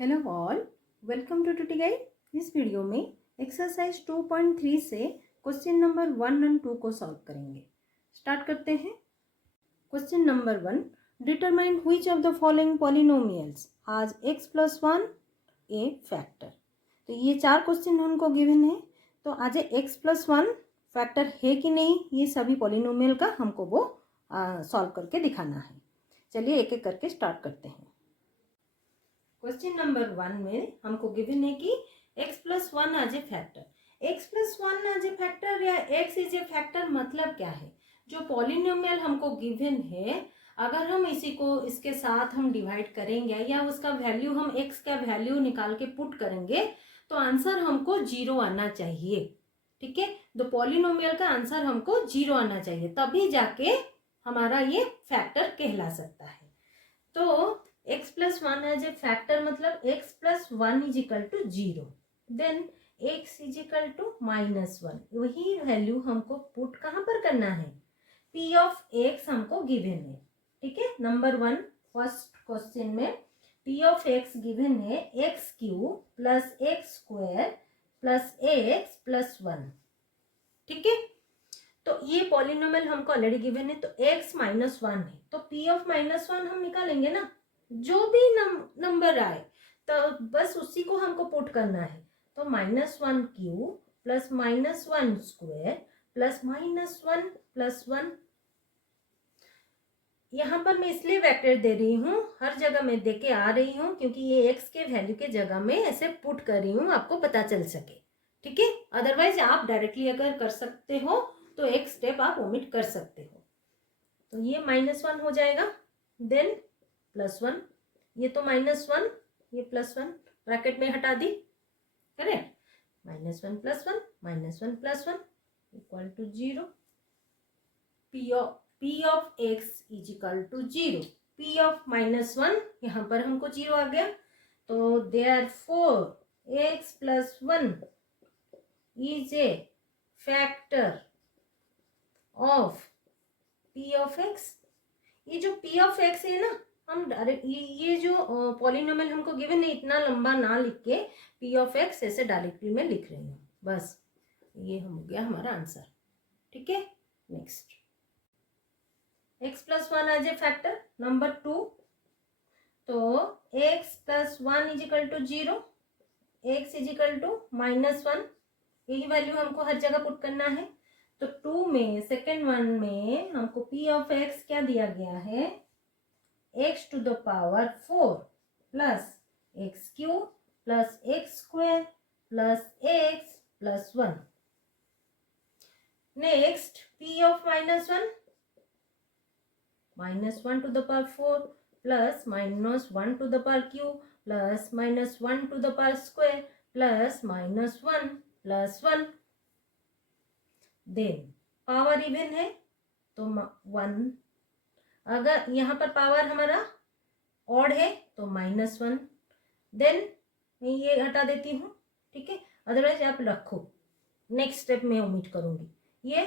Hello all, welcome to टूटी guide. इस video में एक्सरसाइज 2.3 से क्वेश्चन नंबर 1 और 2 को सॉल्व करेंगे। स्टार्ट करते हैं। Question number 1, determine which of the following polynomials has x plus 1 A factor. तो ये 4 क्वेश्चन हमको गिवन है, तो आज x प्लस 1 फैक्टर है कि नहीं, ये सभी पॉलिनोमियल का हमको वो सॉल्व करके दिखाना है। चलिए एक एक करके स्टार्ट करते हैं। क्वेश्चन नंबर 1 में हमको गिवन है कि x plus 1 as a factor. x plus 1 as a factor या x इज ए फैक्टर मतलब क्या है? जो पॉलिनोमियल हमको गिवन है, अगर हम इसी को इसके साथ हम डिवाइड करेंगे या उसका वैल्यू हम x का वैल्यू निकाल के पुट करेंगे तो आंसर हमको 0 आना चाहिए। ठीक है, तो पॉलिनोमियल का आंसर हमको 0 आना चाहिए, तभी जाके हमारा ये फैक्टर कहला सकता है। तो x plus 1 as a factor मतलब x plus 1 is equal to 0, then x is equal to -1। वही वैल्यू हमको पुट कहाँ पर करना है? p ऑफ x हमको गिवन है। ठीक है, नंबर 1 फर्स्ट क्वेश्चन में p ऑफ x गिवन है x cube plus x square plus x plus 1। ठीक है, तो ये पॉलिनोमियल हमको ऑलरेडी गिवन है, तो x -1 है, तो p ऑफ -1 हम निकालेंगे ना। जो भी नंबर आए तो बस उसी को हमको पुट करना है। तो -1 cube plus -1 square plus -1 plus 1। यहाँ पर मैं इसलिए वेक्टर दे रही हूँ, हर जगह मैं दे के आ रही हूँ क्योंकि ये x के वैल्यू के जगह में ऐसे पुट कर रही हूँ, आपको पता चल सके। ठीक है, अदरवाइज आप डायरेक्टली अगर कर सकते हो तो एक स्टेप आप ओमिट कर सकते हो। तो ये -1 हो जाएगा, देन +1, ये तो -1, ये +1 ब्रैकेट में हटा दी, correct. -1 + 1 -1 + 1 equal to 0। p of x is equal to 0। p of -1 यहाँ पर हमको 0 आ गया, तो therefore x plus 1 is a factor of p of x। ये जो p ऑफ x है ना, हम डायरेक्ट ये जो पॉलिनोमियल हमको गिवन है इतना लंबा ना लिख के p ऑफ x ऐसे डायरेक्टली में लिख रही हूँ, बस ये हो गया हमारा आंसर। ठीक है, next x plus 1 as a factor number 2, तो x plus 1 is equal to 0, x is equal to -1, यही वैल्यू हमको हर जगह पुट करना है। तो 2 में सेकेंड वन में हमको p ऑफ x क्या दिया गया है? x to the power 4 plus x cube plus x square plus x plus 1। Next p of -1 -1 to the power 4 plus -1 to the power cube plus -1 to the power square plus -1 plus 1। Then power even है तो 1, अगर यहाँ पर power हमारा odd है तो -1, then मैं ये हटा देती हूँ। ठीक है, अदरवाइज आप रखो, नेक्स्ट स्टेप में ओमिट करूंगी। ये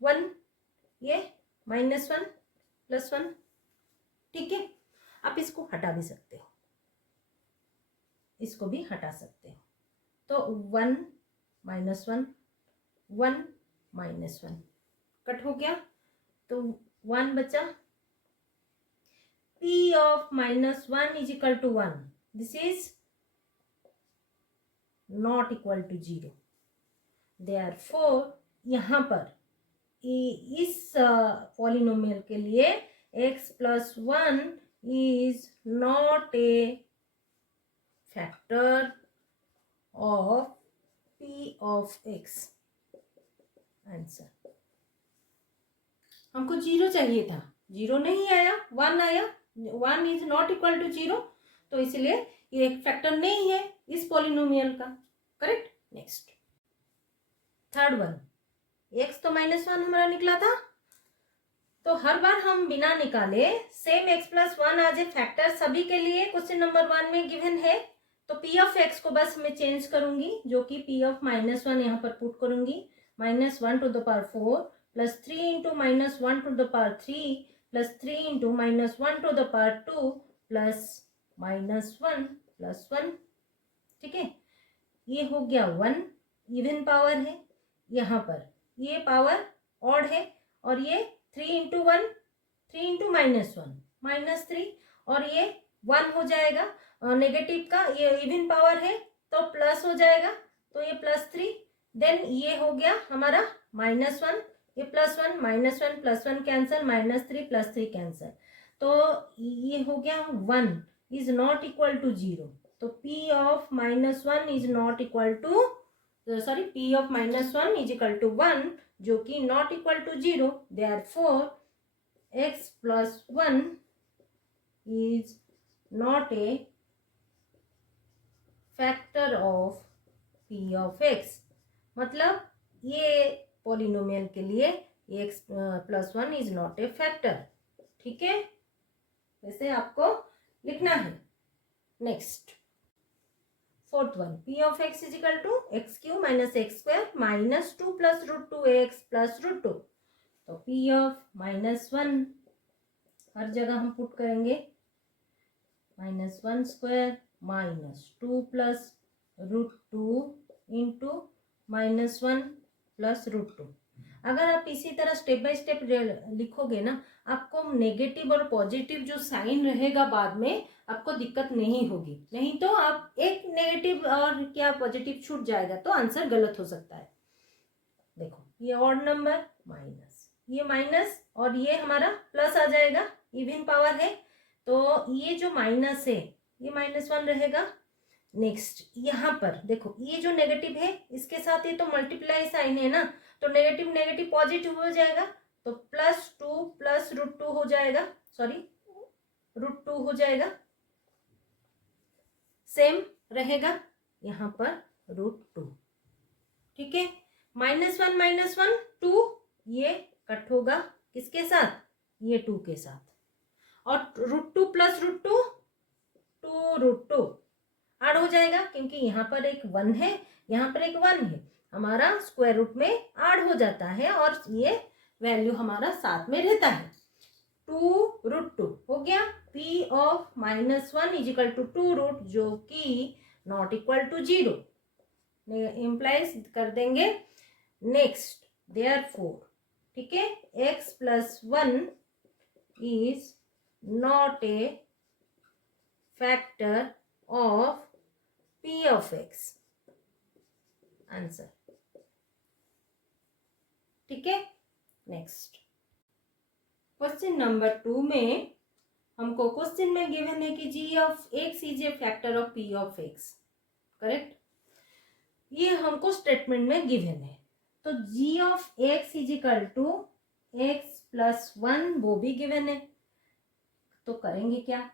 1, ये -1 प्लस 1। ठीक है, आप इसको हटा भी सकते हो, इसको भी हटा सकते हो। तो 1 -1 1 -1 कट हो गया, तो 1 बचा। p of -1 is equal to 1, this is not equal to 0। Therefore यहाँ पर इस पॉलिनोमियल के लिए x plus 1 is not a factor of p of x। Answer हमको 0 चाहिए था, 0 नहीं आया, 1 आया। 1 इज नॉट इक्वल टू 0, तो इसलिए ये एक फैक्टर नहीं है इस पॉलिनोमियल का, correct. Next third one, x तो -1 हमारा निकला था, तो हर बार हम बिना निकाले same x plus 1 as a factor सभी के लिए क्वेश्चन नंबर 1 में गिवन है। तो p ऑफ x को बस मैं चेंज करूंगी, जो कि p ऑफ -1 यहाँ पर पुट करूंगी, -1 to the power 4 plus 3 into -1 to the power 3 plus 3 into -1 to the power 2 plus -1 +1, ठीक है। ये हो गया 1, इवन पावर है। यहाँ पर ये पावर ऑड है और ये 3 इंटू 1, 3 इंटू -1 -3, और ये 1 हो जाएगा। नेगेटिव का ये इवन पावर है तो प्लस हो जाएगा, तो ये +3। देन ये हो गया हमारा -1, ये +1 -1 +1 कैंसिल, -3 +3 कैंसिल, तो ये हो गया 1 इज नॉट इक्वल टू 0। तो P of -1 is not equal to, sorry, P of -1 is equal to 1, जो कि not equal to 0। Therefore x plus 1 is not a factor of P of x। मतलब ये polynomial के लिए x plus 1 is not a factor, ठीक है। वैसे आपको लिखना है। Next, fourth one, P of x is equal to x³ minus x² minus 2 plus √2ax plus √2। तो P of -1 हर जगह हम पुट करेंगे, -1² minus 2 plus √2 इंटू -1 प्लस √2। अगर आप इसी तरह स्टेप बाय स्टेप लिखोगे ना, आपको नेगेटिव और पॉजिटिव जो साइन रहेगा बाद में आपको दिक्कत नहीं होगी। नहीं तो आप एक नेगेटिव और क्या पॉजिटिव छूट जाएगा तो आंसर गलत हो सकता है। देखो ये ऑड नंबर माइनस, ये माइनस और ये हमारा प्लस आ जाएगा, इवन पावर है, तो ये जो माइनस है ये -1 रहेगा। नेक्स्ट यहाँ पर देखो ये जो नेगेटिव है इसके साथ ये तो मल्टीप्लाई साइन है ना, तो नेगेटिव नेगेटिव पॉजिटिव हो जाएगा, तो +2 प्लस √2 हो जाएगा, सॉरी √2 हो जाएगा। सेम रहेगा यहाँ पर √2, ठीक है। -1 -1 2, ये कट होगा किसके साथ, ये 2 के साथ, और √2 प्लस √2 2√2 ऐड हो जाएगा, क्योंकि यहाँ पर एक 1 है, यहाँ पर एक 1 है, हमारा स्क्वायर रूट में ऐड हो जाता है और ये वैल्यू हमारा साथ में रहता है। 2√2 हो गया। P of -1 is equal to 2√, जो कि नॉट इक्वल टू 0 इम्प्लाइज कर देंगे। नेक्स्ट, देयरफॉर, ठीक है, x plus 1 is not a factor of P of x, answer, ठीक है। नेक्स्ट, क्वेश्चन नंबर 2 में हमको क्वेश्चन में गिवन है कि g of x is a factor of P of x, correct. ये हमको स्टेटमेंट में गिवन है, तो g of x is equal to x plus 1 वो भी गिवन है, तो करेंगे क्या,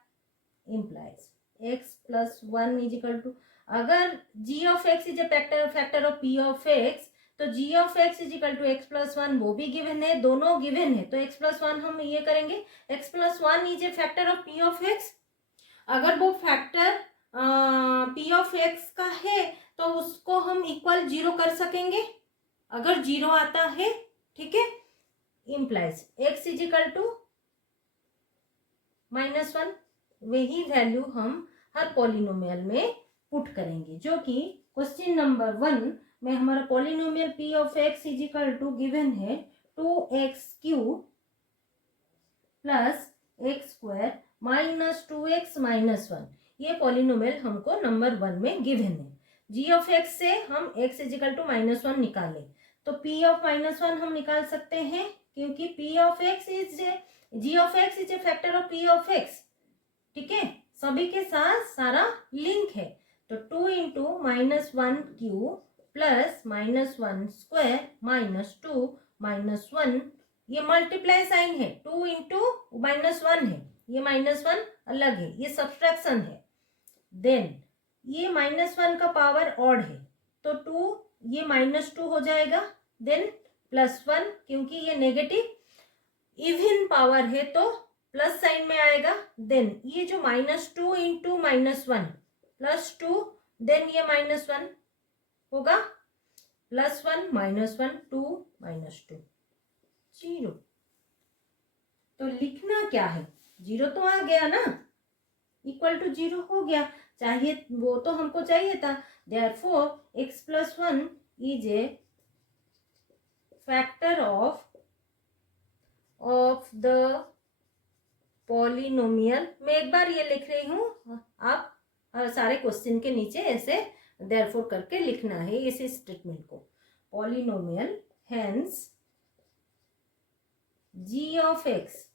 implies x plus 1 is equal to, अगर g of x is a factor of P of x, तो g of x is equal to x plus 1 वो भी गिवन है, दोनों गिवन है, तो x plus 1 हम ये करेंगे, x plus 1 is a factor of P of x। अगर वो फैक्टर P of x का है तो उसको हम इक्वल 0 कर सकेंगे, अगर 0 आता है, ठीक है। Implies x is equal to -1, वही वैल्यू हम हर पॉलिनोमियल में पुट करेंगे, जो कि क्वेश्चन नंबर 1 में हमारा polynomial P of x is equal to given है 2x³ plus x² minus 2x minus 1। ये पॉलिनोमियल हमको नंबर 1 में गिवन है। g of x से हम x इज इक्वल टू -1 निकालें, तो P of -1 हम निकाल सकते हैं, क्योंकि P of x is g of x is a factor of P of x, ठीक है। सभी के साथ सारा लिंक है, तो 2 इंटू -1³ प्लस -1² माइनस 2 -1, ये मल्टीप्लाई साइन है, 2 इंटू -1 है, ये -1 अलग है, ये सब्सट्रैक्शन है। देन ये -1 का पावर ऑड है, तो 2 ये -2 हो जाएगा, देन +1, क्योंकि ये नेगेटिव इवन पावर है तो प्लस साइन में आएगा। देन ये जो -2 इंटू -1 +2, देन ये -1 होगा, +1 -1 2 -2 0। तो लिखना क्या है, 0 तो आ गया ना, इक्वल टू 0 हो गया। चाहिए, वो तो हमको चाहिए था। Therefore x plus 1 is a factor of the polynomial. मैं एक बार ये लिख रही हूँ, आप सारे क्वेश्चन के नीचे ऐसे देयरफॉर करके लिखना है इस स्टेटमेंट को। Polynomial hence g of x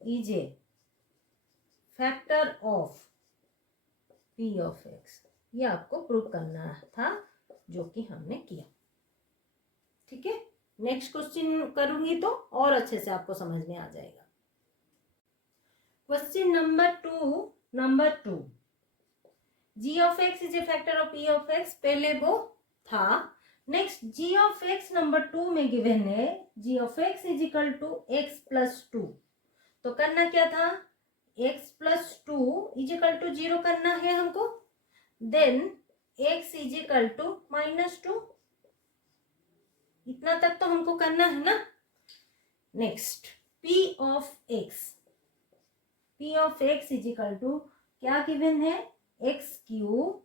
is a factor of p of x। ये आपको प्रूव करना था, जो कि हमने किया। ठीक है, नेक्स्ट क्वेश्चन करूंगी तो और अच्छे से आपको समझ में आ जाएगा। Question number two, g of x is a factor of p of x, पहले वो था। Next g of x number 2 में गिवन है g of x is equal to x plus 2। तो करना क्या था, x plus 2 is equal to 0 करना है हमको। Then x is equal to -2, इतना तक तो हमको करना है ना। Next p of x is equal to क्या गिवन है, x cube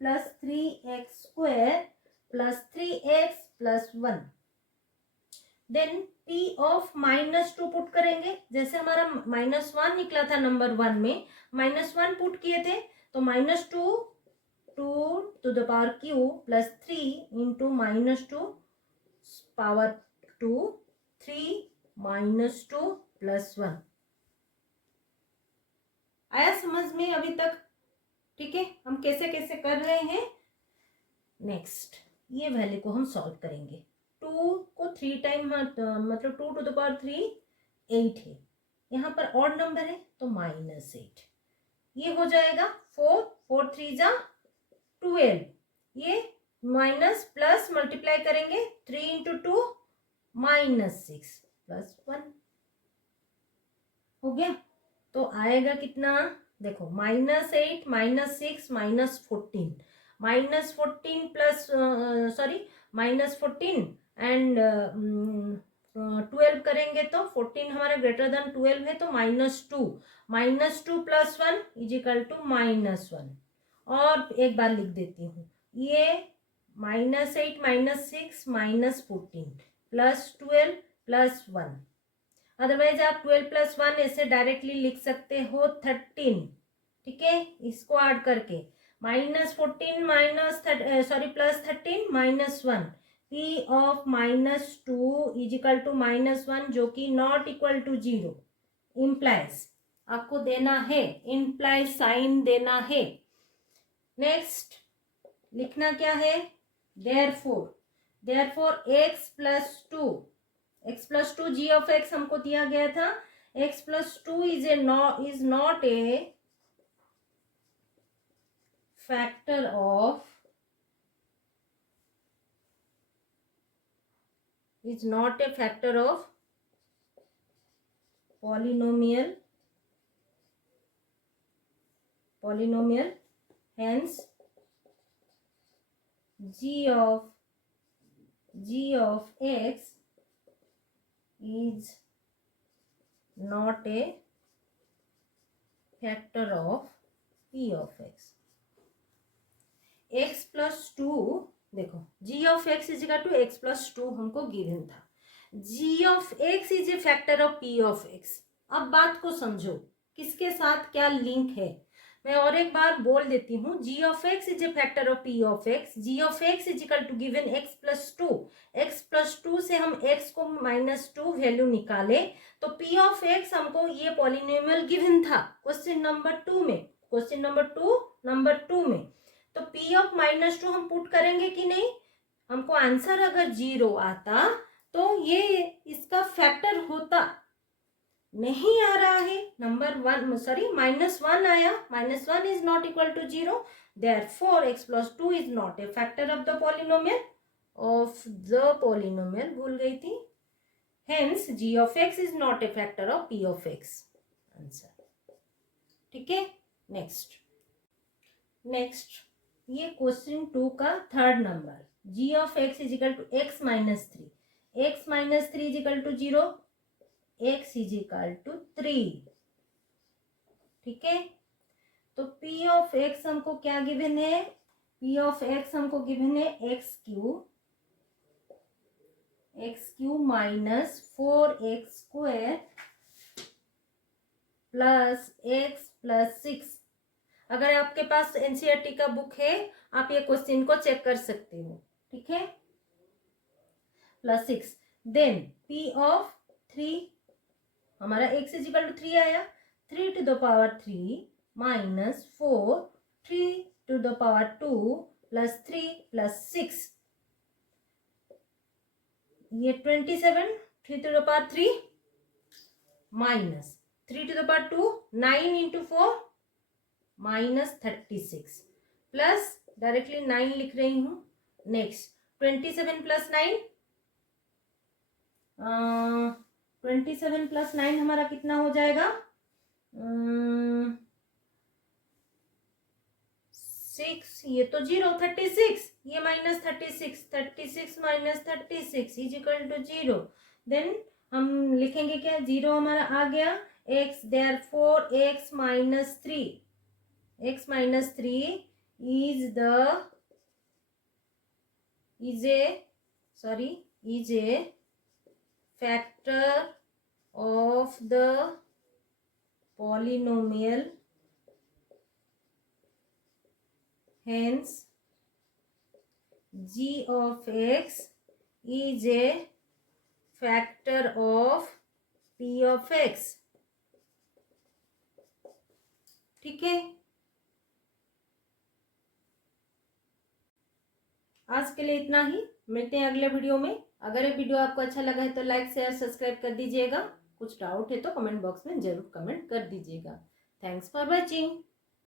plus 3x square plus 3x plus 1। Then p of -2 put करेंगे, जैसे हमारा -1 निकला था नंबर 1 में, -1 पुट किए थे, तो -2 2 to the power q plus 3 into -2 power 2 3 -2 plus 1। आया समझ में अभी तक? ठीक है, हम कैसे कैसे कर रहे हैं। नेक्स्ट ये वैल्यू को हम सॉल्व करेंगे। 2 को 3 टाइम मतलब 2 टू द पावर 3 8 है, यहाँ पर ऑड नंबर है तो -8, ये हो जाएगा 4 3 जा 12, ये माइनस प्लस मल्टीप्लाई करेंगे 3 इंटू 2 -6 प्लस 1 हो गया। तो आएगा कितना, देखो -8 -6 -14, -14 प्लस -14 एंड 12 करेंगे तो 14 हमारे ग्रेटर देन 12 है, तो -2 प्लस 1 इज इक्वल टू -1। और एक बार लिख देती हूँ, ये -8 -6 -14 प्लस 12 प्लस 1। अदरवाइज आप 12 प्लस 1 ऐसे डायरेक्टली लिख सकते हो 13। ठीक है, इसको ऐड करके -14 plus 13 -1, p of -2 is equal to -1, जो कि नॉट इक्वल टू 0। इम्प्लाइज आपको देना है, इम्प्लाइज साइन देना है। नेक्स्ट लिखना क्या है, therefore x plus 2 g of x हमको दिया गया था, x plus 2 is not a factor of polynomial, hence g of x is not a factor of p of x। x plus 2, देखो g of x is equal to x plus 2 हमको given था, g of x is a factor of p of x। अब बात को समझो किसके साथ क्या लिंक है, मैं और एक बार बोल देती हूँ। g of x is a factor of p of x, g of x is equal to given x plus 2 से हम x को -2 वैल्यू निकाले, तो p ऑफ x हमको ये पॉलिनोमियल गिवन था क्वेश्चन नंबर 2 में। तो p ऑफ -2 हम पुट करेंगे कि नहीं, हमको आंसर अगर 0 आता तो ये इसका फैक्टर होता, नहीं आ रहा है नंबर -1 आया, -1 is not equal to 0, therefore x plus 2 is not a factor of the polynomial, भूल गई थी। Hence g of x is not a factor of p of x, answer. ठीक है, नेक्स्ट ये क्वेश्चन 2 का third number, g of x is equal to x minus 3 is equal to 0, x is equal to 3। ठीक है, तो P of x हमको क्या given है, पी ऑफ एक्स हमको गिवन है x Q minus 4x² plus x plus 6। अगर आपके पास एनसीईआरटी का बुक है आप ये क्वेश्चन को चेक कर सकते हो, ठीक है, प्लस 6। देन पी ऑफ 3, हमारा x इजिकल टू 3 आया, 3 to the power 3 minus 4, 3 to the power 2 plus 3 plus 6, ये 27, 3 to the power 3 minus 3 to the power 2, 9 into 4 minus 36 plus directly 9 लिख रही हूं। नेक्स्ट 27 प्लस 9, 27 प्लस 9 हमारा कितना हो जाएगा, 6, ये तो 0, 36, ये minus 36, 36 minus 36 is equal to 0। Then हम लिखेंगे क्या, 0 हमारा आ गया, x therefore x minus 3, x minus 3 is a factor of the polynomial, hence g of x is a factor of p of x, ठीक है। आज के लिए इतना ही, मिलते हैं अगले वीडियो में। अगर ये वीडियो आपको अच्छा लगा है तो लाइक शेयर सब्सक्राइब कर दीजिएगा, कुछ डाउट है तो कमेंट बॉक्स में जरूर कमेंट कर दीजिएगा। Thanks for watching.